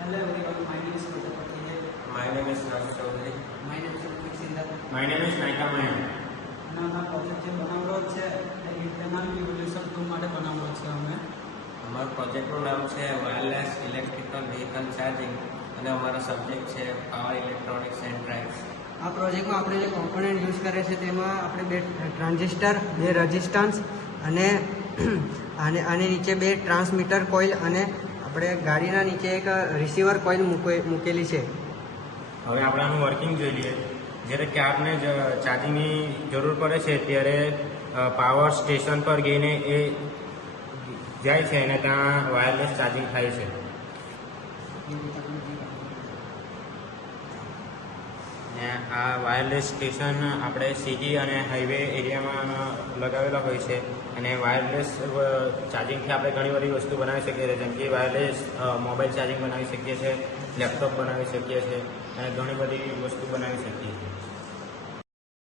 Hello everyone, my name is Mr. Patel. My name is Raj Chaudhary. My name is Sulfik Sindar. My name is Naika Mayan. નાના project જે બનાવવાનો છે એ internal evolution tool માટે બનાવવાનો છે અમે. અમારા પ્રોજેક્ટનું નામ છે વાયરલેસ ઇલેક્ટ્રિકલ વ્હીકલ ચાર્જિંગ અને અમારો સબ્જેક્ટ છે પાવર ઇલેક્ટ્રોનિક્સ એન્ડ ડ્રાઇવ્સ. આ પ્રોજેક્ટમાં આપણે જે કોમ્પોનન્ટ યુઝ કરે છે તેમાં આપણે બે ટ્રાન્ઝિસ્ટર, બે રેઝિસ્ટન્સ અને આની નીચે બે ટ્રાન્સમીટર કોઇલ અને આપણે ગાડીના નીચે એક રિસીવર કોઇલ મૂકેલી છે. હવે આપણે આનું વર્કિંગ જોઈ લઈએ. જ્યારે કારને ચાર્જિંગની જરૂર પડે છે ત્યારે પાવર સ્ટેશન પર ગઈને એ જાય છે અને ત્યાં વાયરલેસ ચાર્જિંગ થાય છે. ને આ વાયરલેસ સ્ટેશન આપણે સિટી અને હાઈવે એરિયામાં લગાવેલા હોય છે અને વાયરલેસ ચાર્જિંગથી આપણે ઘણી બધી વસ્તુ બનાવી શકીએ છીએ, જેમ કે વાયરલેસ મોબાઈલ ચાર્જિંગ બનાવી શકીએ છીએ, લેપટોપ બનાવી શકીએ છીએ અને ઘણી બધી વસ્તુ બનાવી શકીએ છીએ.